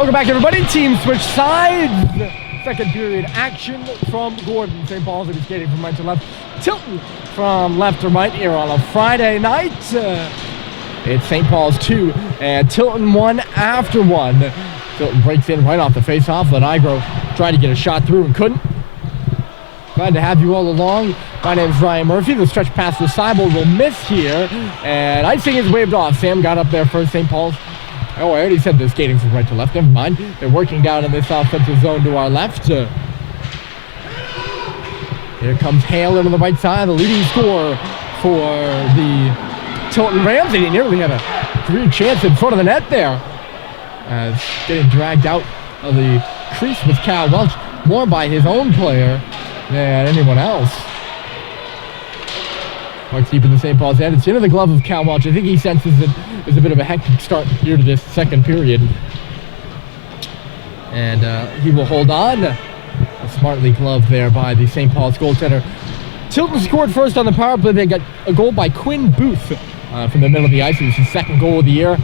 Welcome back, everybody. Team switch sides. Second period action from Gordon. St. Paul's will be skating from right to left. Tilton from left to right here on a Friday night. It's St. Paul's 2 and Tilton 1 after 1. Tilton breaks in right off the face-off. Lenigro tried to get a shot through and couldn't. Glad to have you all along. My name is Ryan Murphy. The stretch pass to Seibel will miss here. And icing is waved off. Sam got up there first. St. Paul's. Oh, I already said they're skating from right to left. Never mind. They're working down in this offensive zone to our left. Here comes Hale into the right side. The leading scorer for the Tilton Rams. He nearly had a career chance in front of the net there. As getting dragged out of the crease with Cal Welch. More by his own player than anyone else. Puck's deep in the St. Paul's head. It's into the glove of Cal Welch. I think he senses that there's a bit of a hectic start here to this second period. And he will hold on. A smartly gloved there by the St. Paul's goaltender. Tilton scored first on the power play. They got a goal by Quinn Booth from the middle of the ice. It was his second goal of the year.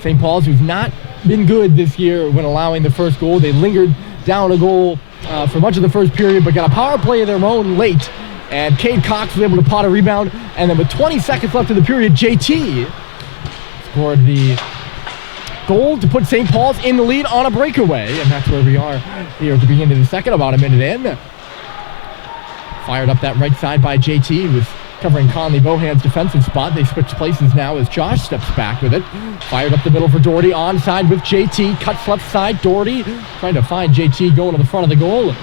St. Paul's, who's not been good this year when allowing the first goal. They lingered down a goal for much of the first period, but got a power play of their own late. And Cade Cox was able to pot a rebound. And then with 20 seconds left in the period, JT scored the goal to put St. Paul's in the lead on a breakaway. And that's where we are here at the beginning of the second, about a minute in. Fired up that right side by JT, who was covering Conley Bohan's defensive spot. They switch places now as Josh steps back with it. Fired up the middle for Doherty, onside with JT. Cuts left side, Doherty trying to find JT going to the front of the goal.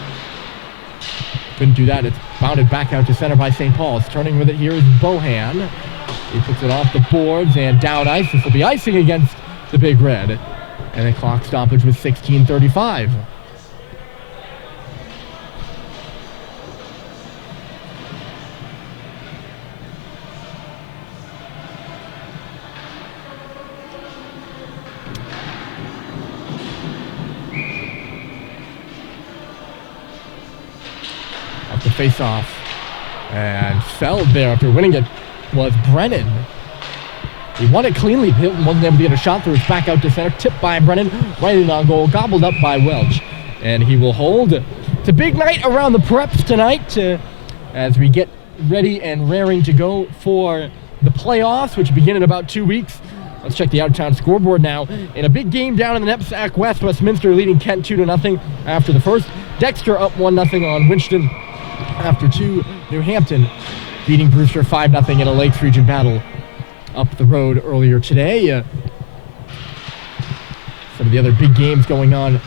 Couldn't do that. It's bounded back out to center by St. Paul's. Turning with it here is Bohan. He puts it off the boards and down ice. This will be icing against the Big Red. And a clock stoppage with 16:35. The face-off, and fell there after winning it was Brennan. He won it cleanly. Hilton wasn't able to get a shot through. It's back out to center, tipped by Brennan, right in on goal, gobbled up by Welch, and he will hold. It's a big night around the preps tonight as we get ready and raring to go for the playoffs, which begin in about 2 weeks. Let's check the out-of-town scoreboard now. In a big game down in the Knapsack West, Westminster leading Kent 2-0 after the first. Dexter up 1-0 on Winston. After 2, New Hampton beating Brewster 5-0 in a Lakes Region battle up the road earlier today. Some of the other big games going on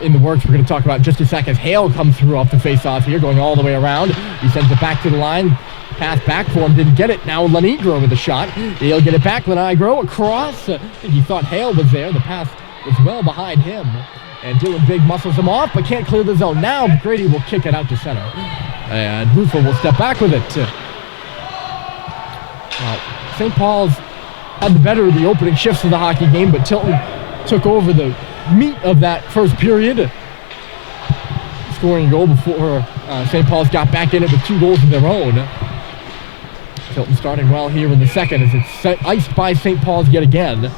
in the works we're going to talk about in just a second. Hale comes through off the face-off here, going all the way around. He sends it back to the line. Pass back for him, didn't get it. Now Lenigro with a shot. He'll get it back. Lenigro across. I think he thought Hale was there. The pass was well behind him. And Dylan Big muscles him off, but can't clear the zone. Now Grady will kick it out to center. And Rufo will step back with it. St. Paul's had the better of the opening shifts of the hockey game, but Tilton took over the meat of that first period, scoring a goal before St. Paul's got back in it with 2 goals of their own. Tilton starting well here in the second as it's iced by St. Paul's yet again.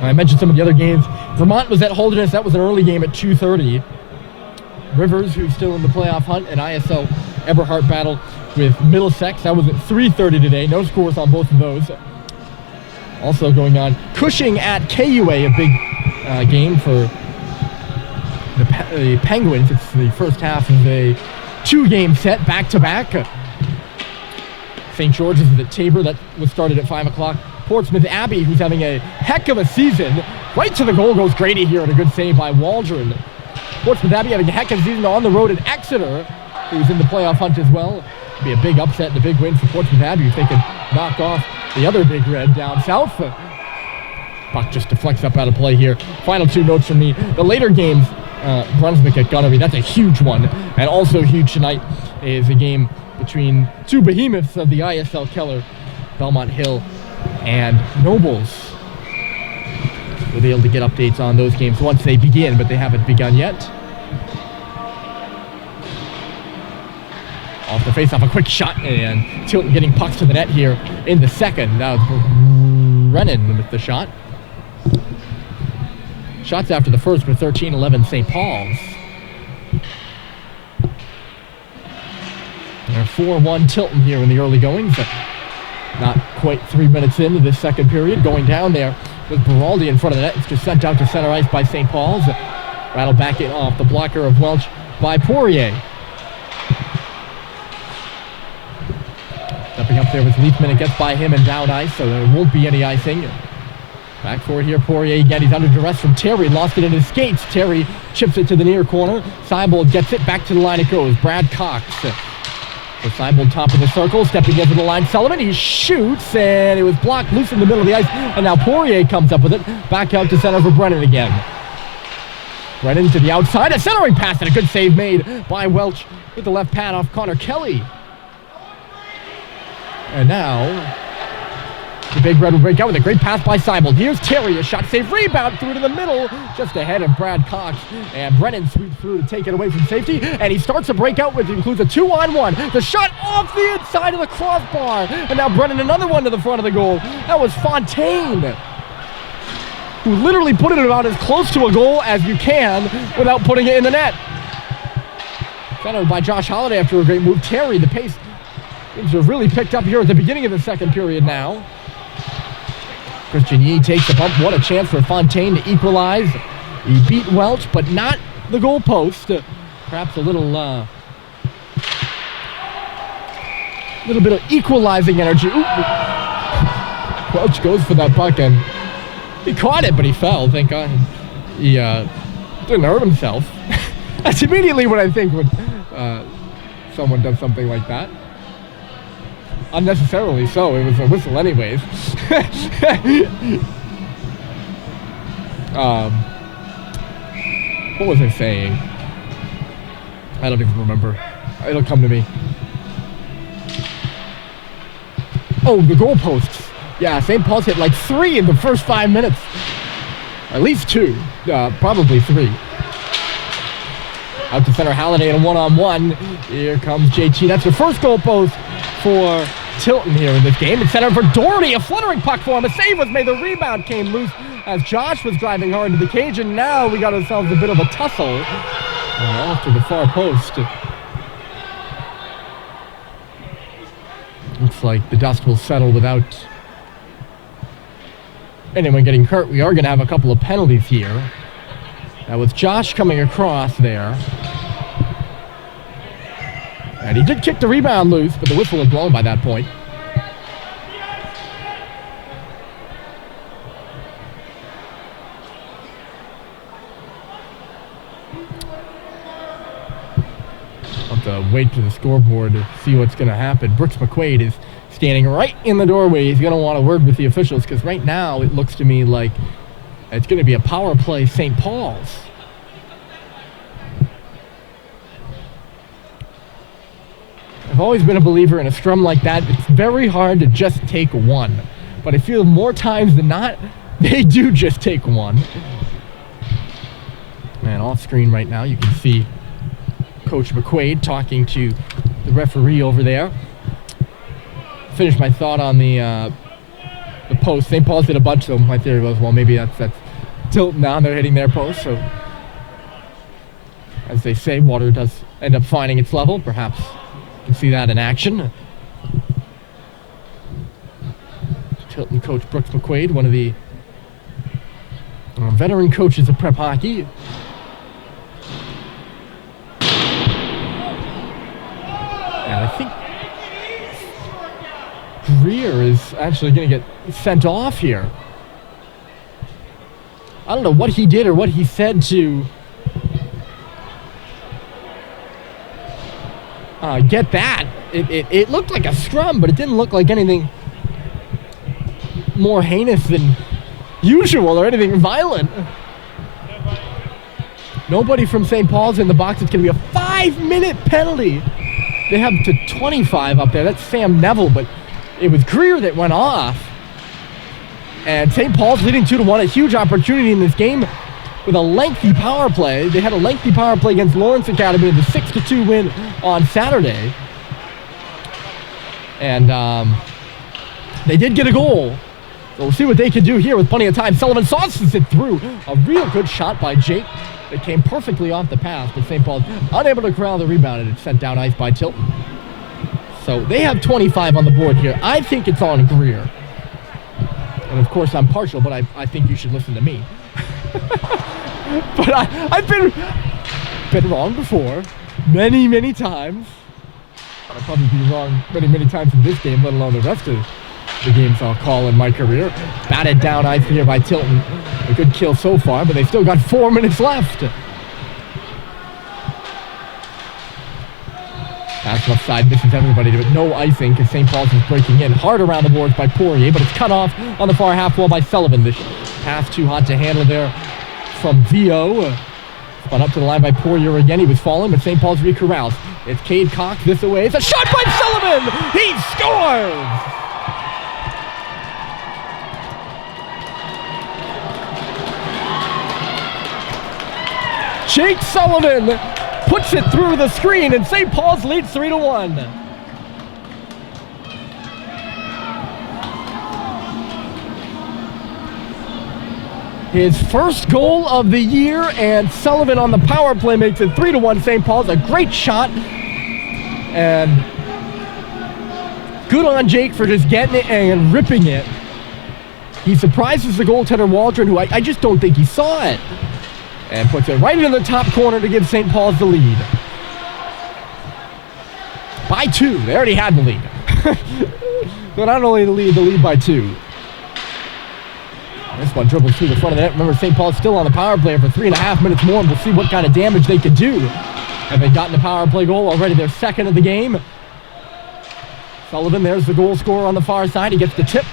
I mentioned some of the other games. Vermont was at Holderness. That was an early game at 2:30. Rivers, who's still in the playoff hunt, and ISL Eberhart battle with Middlesex. That was at 3:30 today. No scores on both of those. Also going on, Cushing at KUA, a big game for the Penguins. It's the first half of a 2-game set, back-to-back. St. George's is at Tabor. That was started at 5 o'clock. Portsmouth Abbey, who's having a heck of a season. Right to the goal goes Grady here, and a good save by Waldron. Portsmouth Abbey having a heck of a season on the road at Exeter, who's in the playoff hunt as well. It'll be a big upset and a big win for Portsmouth Abbey if they can knock off the other Big Red down south. Puck just deflects up out of play here. Final 2 notes from me. The later games, Brunswick at Gunnery, that's a huge one. And also huge tonight is a game between 2 behemoths of the ISL Keller, Belmont Hill and Nobles. We'll be able to get updates on those games once they begin, but they haven't begun yet. Off the face-off, a quick shot, and Tilton getting pucks to the net here in the second. Now Brennan with the shot. shots after the first for 13-11 St. Paul's. They're 4-1 Tilton here in the early goings. Not quite 3 minutes into this second period. Going down there with Beraldi in front of the net. It's just sent out to center ice by St. Paul's. Rattled back in off the blocker of Welch by Poirier. Stepping up there with Leafman. It gets by him and down ice, so there won't be any icing. Back forward here, Poirier again. He's under duress from Terry. Lost it in his skates. Terry chips it to the near corner. Seibold gets it. Back to the line it goes. Brad Cox. So Seibold top of the circle. Stepping into the line. Sullivan. He shoots, and it was blocked loose in the middle of the ice. And now Poirier comes up with it. Back out to center for Brennan again. Brennan to the outside. A centering pass and a good save made by Welch with the left pad off Connor Kelly. And now the Big Red will break out with a great pass by Seibold. Here's Terry, a shot save rebound through to the middle, just ahead of Brad Cox. And Brennan sweeps through to take it away from safety. And he starts a breakout, which includes a 2-on-1. The shot off the inside of the crossbar. And now Brennan another one to the front of the goal. That was Fontaine, who literally put it about as close to a goal as you can without putting it in the net. Centered by Josh Holliday after a great move. Terry, the pace seems to have really picked up here at the beginning of the second period now. Christian Yee takes the bump. What a chance for Fontaine to equalize. He beat Welch, but not the goal post. Perhaps a little bit of equalizing energy. Ooh. Welch goes for that puck, and he caught it, but he fell. Thank God. He didn't hurt himself. That's immediately what I think when someone does something like that. Unnecessarily so. It was a whistle anyways. What was I saying? I don't even remember. It'll come to me. Oh, the goalposts. Yeah, St. Paul's hit like 3 in the first 5 minutes. At least 2. Probably 3. Out to center, Halliday in a 1-on-1. Here comes JT. That's the first goalpost for Tilton here in this game. It's centered for Doherty, a fluttering puck for him. A save was made. The rebound came loose as Josh was driving hard into the cage, and now we got ourselves a bit of a tussle off to the far post. Looks like the dust will settle without anyone getting hurt. We are going to have a couple of penalties here. That was Josh coming across there. And he did kick the rebound loose, but the whistle was blown by that point. I'll have to wait to the scoreboard to see what's going to happen. Brooks McQuaid is standing right in the doorway. He's going to want a word with the officials, because right now it looks to me like it's going to be a power play St. Paul's. I've always been a believer in a scrum like that. It's very hard to just take one. But I feel more times than not, they do just take one. And off screen right now, you can see Coach McQuaid talking to the referee over there. Finish my thought on the post. St. Paul's did a bunch of them. My theory was, well, maybe that's Tilton now. They're hitting their post. So, as they say, water does end up finding its level. Perhaps you can see that in action. Tilton coach Brooks McQuaid, one of the veteran coaches of prep hockey. And I think Greer is actually going to get sent off here. I don't know what he did or what he said to get that. It looked like a scrum, but it didn't look like anything more heinous than usual or anything violent. Nobody from St. Paul's in the box. It's going to be a 5-minute penalty. They have to 25 up there. That's Sam Neville, but it was Greer that went off. And St. Paul's leading 2-1. A huge opportunity in this game with a lengthy power play. They had a lengthy power play against Lawrence Academy in the 6-2 win on Saturday. And they did get a goal. So we'll see what they can do here with plenty of time. Sullivan sauces it through. A real good shot by Jake. It came perfectly off the pass, but St. Paul's unable to corral the rebound, and it's sent down ice by Tilton. So they have 25 on the board here. I think it's on Greer. And of course I'm partial, but I think you should listen to me. But I've been wrong before, many times. I'll probably be wrong many times in this game, let alone the rest of the games I'll call in my career. Batted down ice here by Tilton. A good kill so far, but they still got 4 minutes left. Pass left side, misses everybody, but no icing because St. Paul's is breaking in. Hard around the boards by Poirier, but it's cut off on the far half wall by Sullivan. This pass too hot to handle there from Vio. Spun up to the line by Poirier again. He was falling, but St. Paul's recorrals. It's Cade Cox this away. It's a shot by Sullivan! He scores! Jake Sullivan puts it through the screen, and St. Paul's leads 3-1. His first goal of the year, and Sullivan on the power play makes it 3-1 St. Paul's. A great shot, and good on Jake for just getting it and ripping it. He surprises the goaltender Waldron, who I just don't think he saw it, and puts it right into the top corner to give St. Paul's the lead. By 2. They already had the lead. But not only the lead by 2. This one dribbles through the front of the net. Remember, St. Paul's still on the power play for 3.5 minutes more, and we'll see what kind of damage they can do. Have they gotten the power play goal already? Their second of the game. Sullivan, there's the goal scorer on the far side. He gets the tip.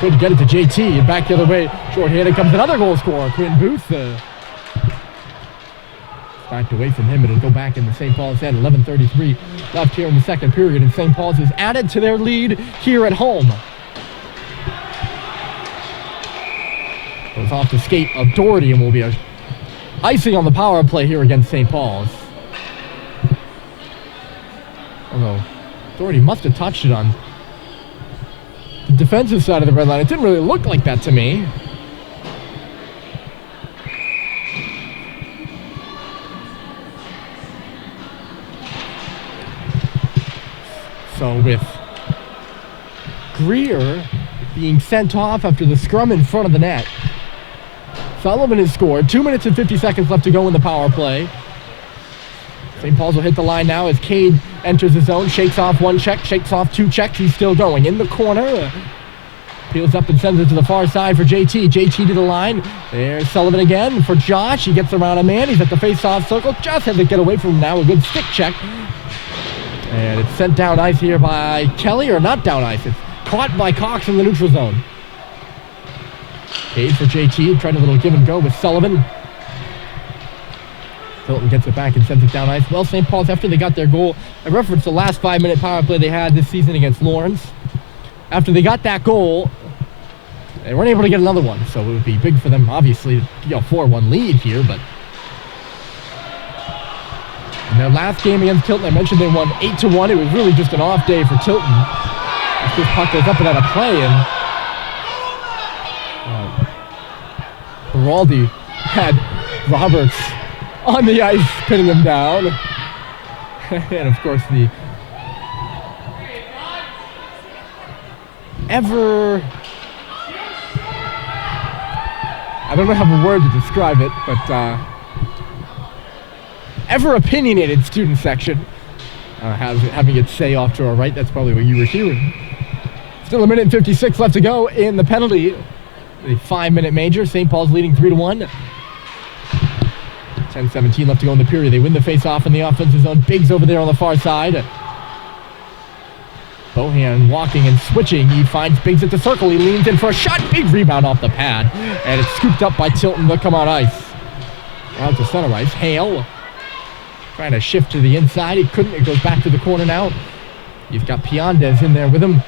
Couldn't get it to JT, and back the other way. Short-handed comes another goal scorer, Quinn Booth. Backed away from him. It'll go back in the St. Paul's end. 11:33 left here in the second period, and St. Paul's is added to their lead here at home. Goes off the skate of Doherty, and will be a icing on the power play here against St. Paul's. Although Doherty must have touched it on the defensive side of the red line. It didn't really look like that to me. So with Greer being sent off after the scrum in front of the net, Sullivan has scored. 2 minutes and 50 seconds left to go in the power play. St. Paul's will hit the line now as Cade enters the zone, shakes off one check, shakes off two checks. He's still going in the corner. Peels up and sends it to the far side for JT. JT to the line. There's Sullivan again for Josh. He gets around a man. He's at the face-off circle. Just has to get away from him now. A good stick check. And it's sent down ice here by Kelly, or not down ice. It's caught by Cox in the neutral zone. Cade for JT, trying a little give and go with Sullivan. Tilton gets it back and sends it down ice. Well, St. Paul's, after they got their goal, I referenced the last 5-minute power play they had this season against Lawrence. After they got that goal, they weren't able to get another one, so it would be big for them, obviously, to get a 4-1 lead here, but in their last game against Tilton, I mentioned they won 8-1. It was really just an off day for Tilton. This puck goes up and out of play, and Beraldi had Roberts on the ice, pinning him down. And of course, the I don't have a word to describe it, but ever opinionated student section having it say off to our right. That's probably what you were hearing. Still 1 minute and 56 left to go in the penalty. The 5-minute major. St. Paul's leading 3-1. 10:17 left to go in the period. They win the face-off in the offensive zone. Biggs over there on the far side. Bohan walking and switching. He finds Biggs at the circle. He leans in for a shot. Big rebound off the pad. And it's scooped up by Tilton. They'll come on ice. Out to center ice. Hale trying to shift to the inside. He couldn't. It goes back to the corner now. He's got Piandez in there with him.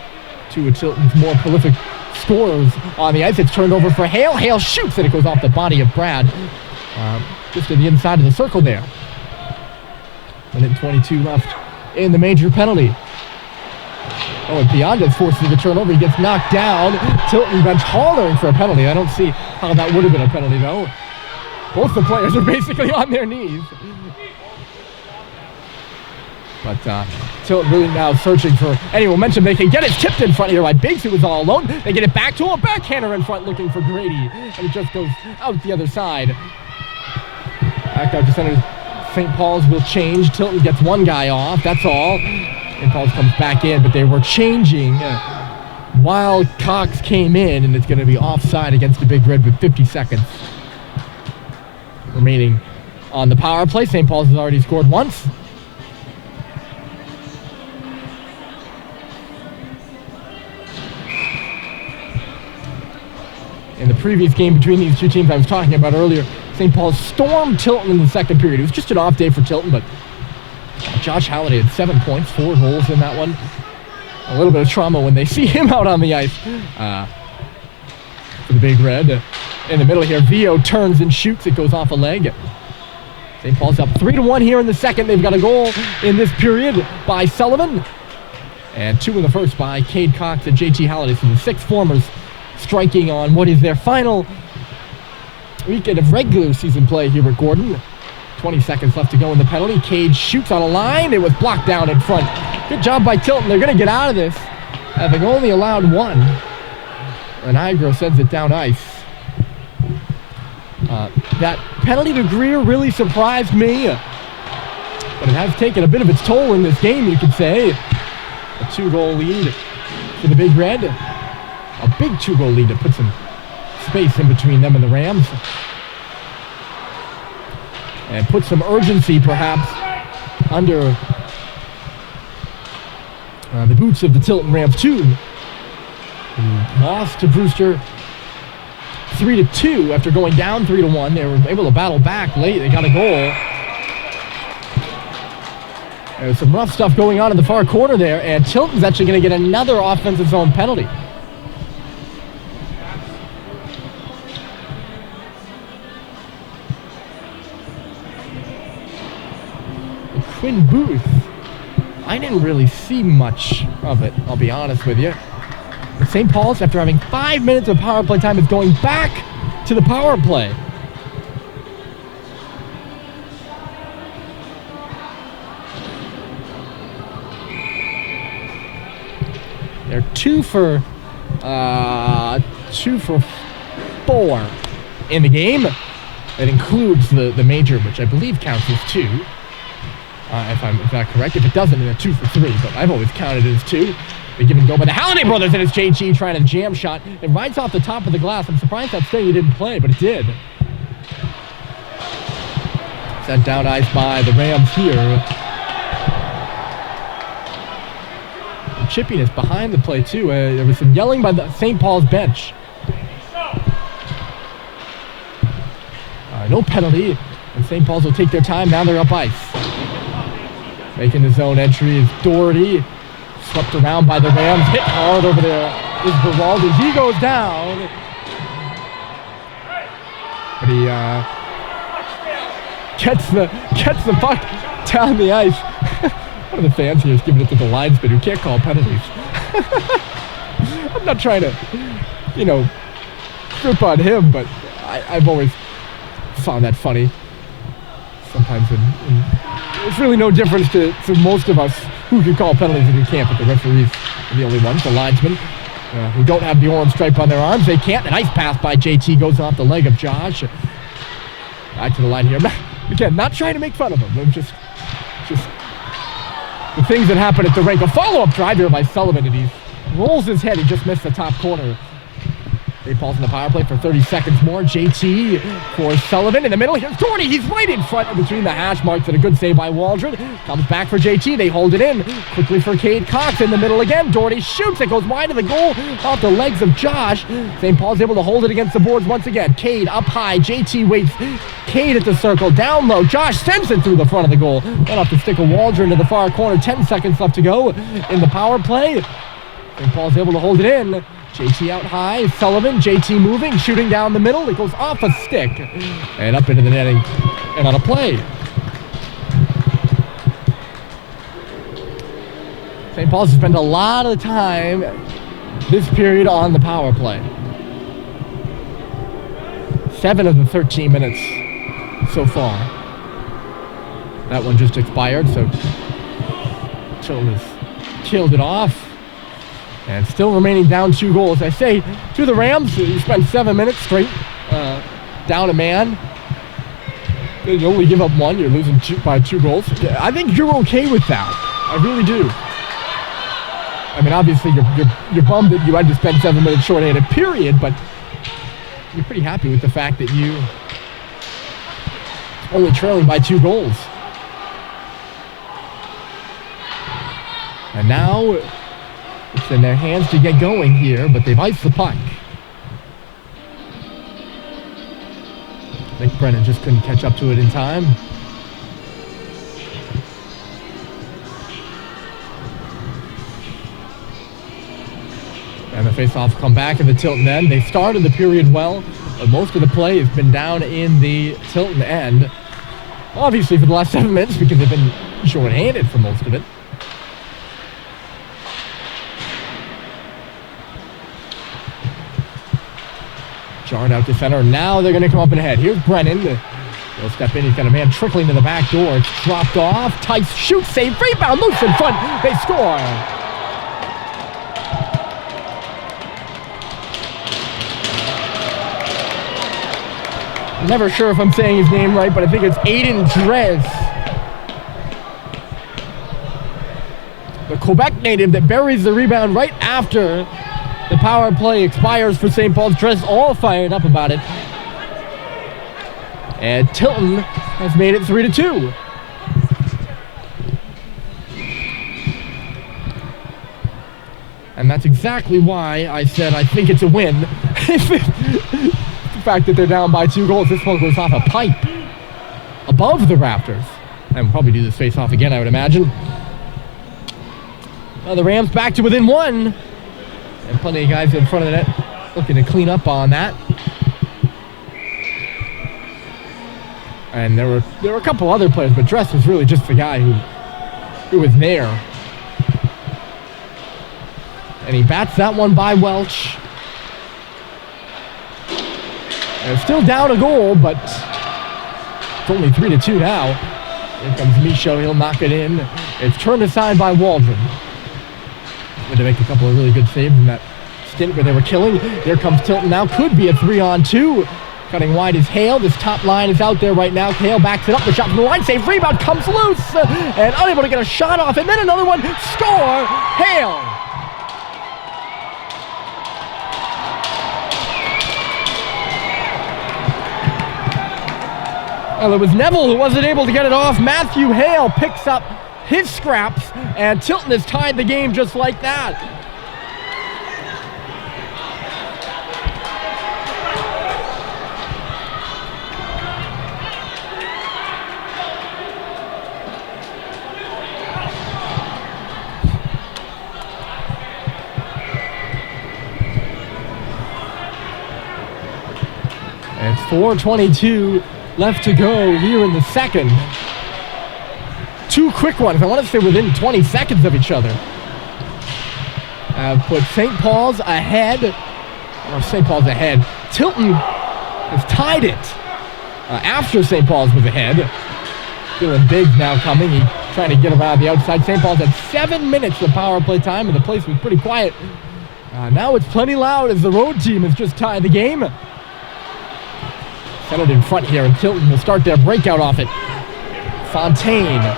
Two of Tilton's more prolific scorers on the ice. It's turned over for Hale. Hale shoots, and it goes off the body of Brad. Just to the inside of the circle there. 1:22 left in the major penalty. Oh, and Bionda's forcing the turnover. He gets knocked down. Tilton bench hollering for a penalty. I don't see how that would have been a penalty, though. Both the players are basically on their knees. But Tilton really now searching for any momentum they can get. It's tipped in front here by Biggs, who was all alone. They get it back to a backhander in front looking for Grady. And it just goes out the other side. Back out to center. St. Paul's will change. Tilton gets one guy off. That's all. St. Paul's comes back in, but they were changing while Cox came in, and it's going to be offside against the Big Red with 50 seconds remaining on the power play. St. Paul's has already scored once. In the previous game between these two teams I was talking about earlier, St. Paul's stormed Tilton in the second period. It was just an off day for Tilton, but Josh Halliday had 7 points, 4 goals in that one. A little bit of trauma when they see him out on the ice for the Big Red. In the middle here, Vio turns and shoots. It goes off a leg. St. Paul's up 3-1 here in the second. They've got a goal in this period by Sullivan. And 2 in the first by Cade Cox and JT Halliday. So the 6 formers striking on what is their final weekend of regular season play here at Gordon. 20 seconds left to go in the penalty. Cade shoots on a line. It was blocked down in front. Good job by Tilton. They're going to get out of this, having only allowed 1. And Igro sends it down ice. That penalty to Greer really surprised me, but it has taken a bit of its toll in this game, you could say. A 2-goal lead for the Big Red. A big 2-goal lead to put some space in between them and the Rams. And put some urgency, perhaps, under the boots of the Tilton Rams, too. Who lost to Brewster 3-2 after going down 3-1. They were able to battle back late. They got a goal. There's some rough stuff going on in the far corner there, and Tilton's actually going to get another offensive zone penalty. Quinn Booth, I didn't really see much of it, I'll be honest with you. But St. Paul's, after having 5 minutes of power play time, is going back to the power play. They're 2 for 4 in the game. That includes the major, which I believe counts as 2. If I'm not correct. If it doesn't, then a 2 for 3, but I've always counted it as 2. They give and go by the Halliday brothers, and it's JG trying a jam shot. It rides off the top of the glass. I'm surprised that Stady didn't play, but it did. Sent down ice by the Rams here. The chippiness behind the play, too. There was some yelling by the St. Paul's bench. No penalty, and St. Paul's will take their time. Now they're up ice. Making the zone entry is Doherty. Swept around by the Rams. Hit hard over there is Beraldi. He goes down. But he gets the puck down the ice. One of the fans here is giving it to the linesman who can't call penalties. I'm not trying to, trip on him, but I've always found that funny. Sometimes there's really no difference to most of us who can call penalties and who can't, but the referees are the only ones, the linesmen, who don't have the orange stripe on their arms. They can't. A nice pass by JT goes off the leg of Josh. Back to the line here. Again, not trying to make fun of him. I'm just the things that happen at the rink. A follow-up drive here by Sullivan, and he rolls his head. He just missed the top corner. St. Paul's in the power play for 30 seconds more. JT for Sullivan in the middle. Here's Doherty. He's right in front between the hash marks, and a good save by Waldron. Comes back for JT. They hold it in. Quickly for Cade Cox in the middle again. Doherty shoots. It goes wide of the goal off the legs of Josh. St. Paul's able to hold it against the boards once again. Cade up high. JT waits. Cade at the circle. Down low. Josh sends it through the front of the goal. Then off the stick of Waldron to the far corner. 10 seconds left to go in the power play. St. Paul's able to hold it in. JT out high, Sullivan, JT moving, shooting down the middle. It goes off a stick and up into the netting and on a play. St. Paul's has spent a lot of time this period on the power play. 7 of the 13 minutes so far. That one just expired, so Tilton has killed it off. And still remaining down 2 goals. I say to the Rams, you spent 7 minutes straight down a man. You only give up 1, you're losing by 2 goals. I think you're okay with that. I really do. I mean, obviously you're bummed that you had to spend 7 minutes short-handed, period, but you're pretty happy with the fact that you only trailing by 2 goals. And now it's in their hands to get going here, but they've iced the puck. I think Brennan just couldn't catch up to it in time. And the face-offs come back in the Tilton end. They started the period well, but most of the play has been down in the Tilton end. Obviously for the last 7 minutes because they've been short-handed for most of it. Jarred out to center. Now they're going to come up and ahead. Here's Brennan. He'll step in. He's got a man trickling to the back door. It's dropped off. Tice shoots, save, rebound, loose in front. They score. I'm never sure if I'm saying his name right, but I think it's Aiden Drez, the Quebec native that buries the rebound right after the power play expires for St. Paul's. Dress all fired up about it. And Tilton has made it 3-2. And that's exactly why I said I think it's a win. The fact that they're down by 2 goals, this one goes off a pipe above the rafters. And we'll probably do this face-off again, I would imagine. The Rams back to within 1. And plenty of guys in front of the net looking to clean up on that. And there were a couple other players, but Dress was really just the guy who was there. And he bats that one by Welch. And it's still down a goal, but it's only 3-2 now. Here comes Michaud, he'll knock it in. It's turned aside by Waldron. To make a couple of really good saves in that stint where they were killing. Here comes Tilton now. Could be a 3-on-2. Cutting wide is Hale. This top line is out there right now. Hale backs it up. The shot from the line. Save. Rebound comes loose. And unable to get a shot off. And then another one. Score. Hale. Well, it was Neville who wasn't able to get it off. Matthew Hale picks up his scraps, and Tilton has tied the game just like that. And it's 4:22 left to go here in the second. 2 quick ones. I want to say within 20 seconds of each other. Put St. Paul's ahead. Or St. Paul's ahead. Tilton has tied it after St. Paul's was ahead. Dylan Biggs now coming. He's trying to get around the outside. St. Paul's had 7 minutes of power play time, and the place was pretty quiet. Now it's plenty loud as the road team has just tied the game. Settled in front here, and Tilton will start their breakout off it. Fontaine.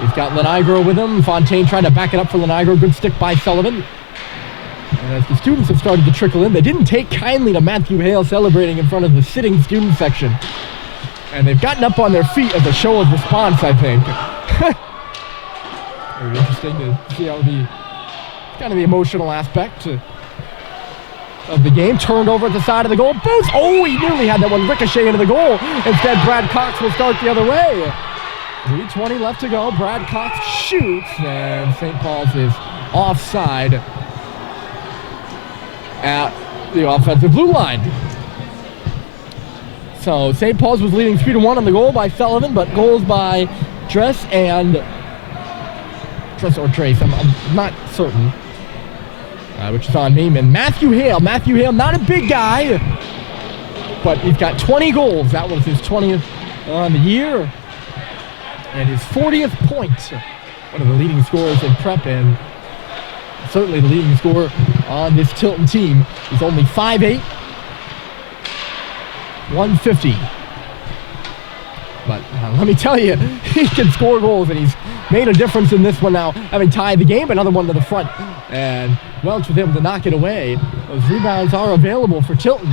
He's got Lenigro with him. Fontaine trying to back it up for Lenigro. Good stick by Sullivan. And as the students have started to trickle in, they didn't take kindly to Matthew Hale celebrating in front of the sitting student section. And they've gotten up on their feet as a show of response, I think. Very interesting to see how kind of the emotional aspect of the game. Turned over at the side of the goal. Boots! Oh, he nearly had that one ricochet into the goal. Instead, Brad Cox will start the other way. 3:20 left to go. Brad Cox shoots, and St. Paul's is offside at the offensive blue line. So St. Paul's was leading 3-1 on the goal by Sullivan, but goals by Dress and or Trace. I'm not certain. Which is on me. And Matthew Hale, not a big guy, but he's got 20 goals. That was his 20th on the year. And his 40th point. One of the leading scorers in prep, and certainly the leading scorer on this Tilton team. He's only 5'8", 150. But let me tell you, he can score goals, and he's made a difference in this one now, having tied the game. Another one to the front, and Welch with him to knock it away. Those rebounds are available for Tilton.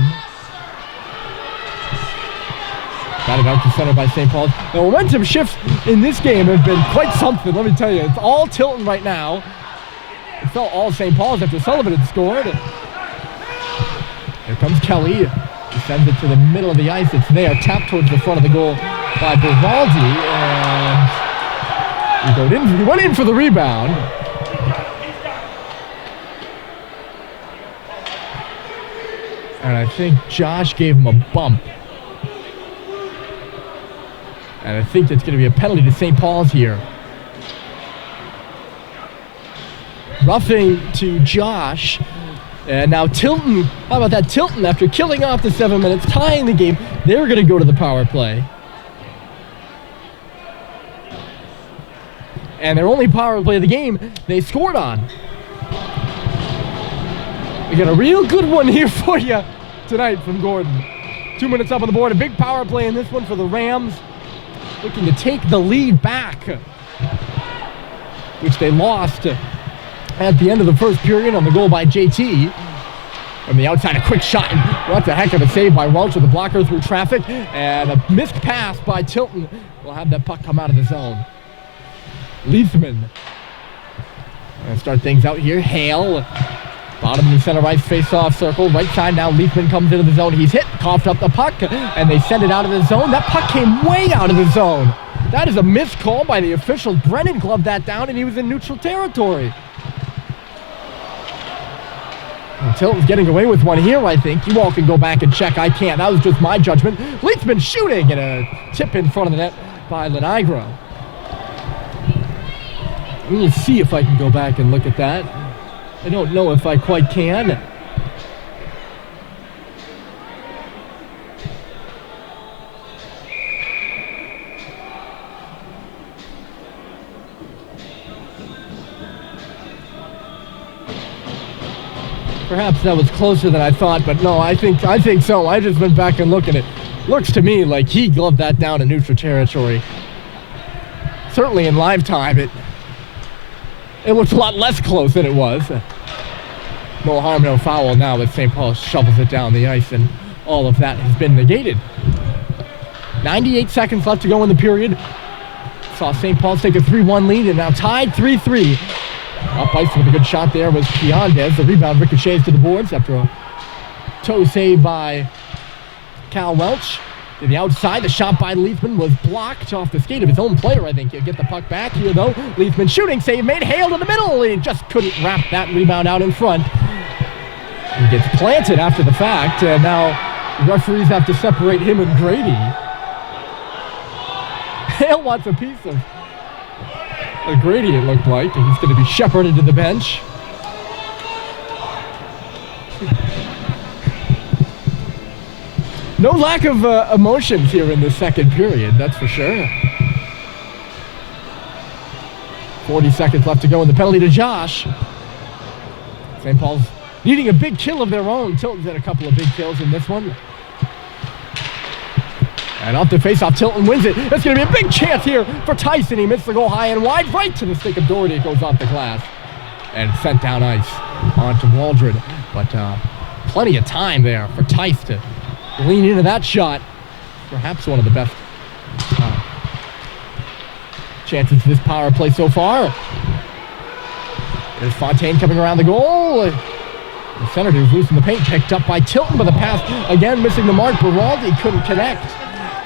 Got it out to center by St. Paul's. The momentum shifts in this game have been quite something, let me tell you. It's all Tilton right now. It felt all St. Paul's after Sullivan had scored. Here comes Kelly. He sends it to the middle of the ice. It's there, tapped towards the front of the goal by Bervaldi. And he went in for the rebound. And I think Josh gave him a bump. And I think that's going to be a penalty to St. Paul's here. Roughing to Josh. And now Tilton, how about that? Tilton, after killing off the 7 minutes, tying the game, they're going to go to the power play. And their only power play of the game, they scored on. We got a real good one here for you tonight from Gordon. 2 minutes up on the board, a big power play in this one for the Rams. Looking to take the lead back, which they lost at the end of the first period on the goal by JT. From the outside, a quick shot, and what a heck of a save by Welch with a blocker through traffic, and a missed pass by Tilton will have that puck come out of the zone. Leithman. Gonna start things out here. Hale. Bottom of the center ice face-off circle. Right side now, Leithman comes into the zone. He's hit, coughed up the puck, and they send it out of the zone. That puck came way out of the zone. That is a missed call by the officials. Brennan gloved that down, and he was in neutral territory. And Tilton's getting away with one here, I think. You all can go back and check. I can't. That was just my judgment. Leithman shooting, and a tip in front of the net by Lenigro. Let me see if I can go back and look at that. I don't know if I quite can. Perhaps that was closer than I thought, but no, I think so. I just went back and looked at it. Looks to me like he gloved that down in neutral territory. Certainly in live time, it looks a lot less close than it was. No harm, no foul now as St. Paul shovels it down the ice, and all of that has been negated. 98 seconds left to go in the period. Saw St. Paul's take a 3-1 lead, and now tied 3-3. Up ice with a good shot there was Piandez. The rebound ricochets to the boards after a toe save by Cal Welch. To the outside, the shot by Leithman was blocked off the skate of his own player, I think. He'll get the puck back here, though. Leithman shooting, save made, Hale to the middle. He just couldn't wrap that rebound out in front. He gets planted after the fact, and now the referees have to separate him and Grady. Hale wants a piece of Grady, it looked like, and he's going to be shepherded to the bench. No lack of emotions here in the second period, that's for sure. 40 seconds left to go in the penalty to Josh. St. Paul's needing a big kill of their own. Tilton's had a couple of big kills in this one. And off the face-off, Tilton wins it. It's going to be a big chance here for Tyson. He missed the goal high and wide, right to the stick of Doherty. It goes off the glass and sent down ice onto Waldron. But plenty of time there for Tice to lean into that shot. Perhaps one of the best chances this power play so far. There's Fontaine coming around the goal. The Senators losing the paint, picked up by Tilton, but the pass again missing the mark. Beraldi couldn't connect.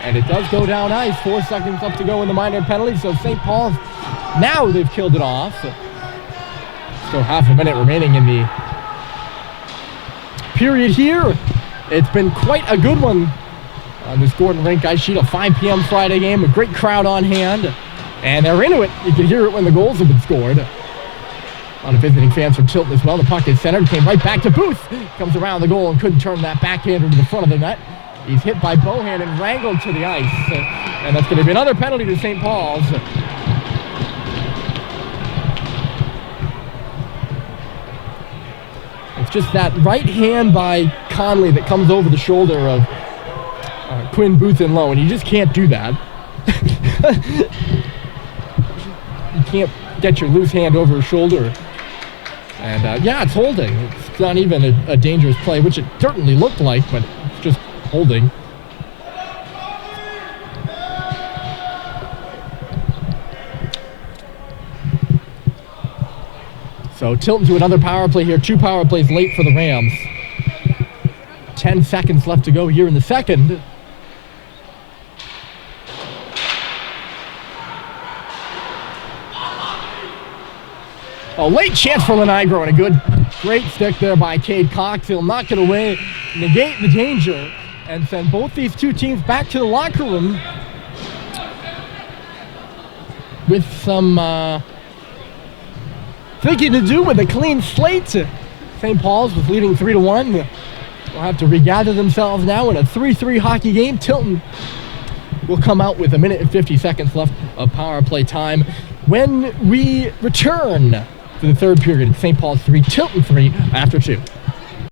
And it does go down ice. 4 seconds left to go in the minor penalty. So St. Paul's, now they've killed it off. Still half a minute remaining in the period here. It's been quite a good one on this Gordon Rink ice sheet. A 5 p.m. Friday game. A great crowd on hand. And they're into it. You can hear it when the goals have been scored. A lot of visiting fans from Tilton as well. The puck is centered, came right back to Booth. Comes around the goal and couldn't turn that backhander to the front of the net. He's hit by Bohan and wrangled to the ice. And that's going to be another penalty to St. Paul's. It's just that right hand by Conley that comes over the shoulder of Quinn Booth and low, and you just can't do that. You can't get your loose hand over his shoulder. And yeah, it's holding. It's not even a dangerous play, which it certainly looked like, but it's just holding. So Tilton to another power play here. 2 power plays late for the Rams. 10 seconds left to go here in the second. A late chance for Lenigro, and a great stick there by Cade Cox. He'll knock it away, negate the danger, and send both these two teams back to the locker room with some thinking to do with a clean slate. St. Paul's was leading 3-1. They'll have to regather themselves now in a 3-3 hockey game. Tilton will come out with 1 minute and 50 seconds left of power play time. When we return for the third period, St. Paul's 3, Tilton 3 after 2.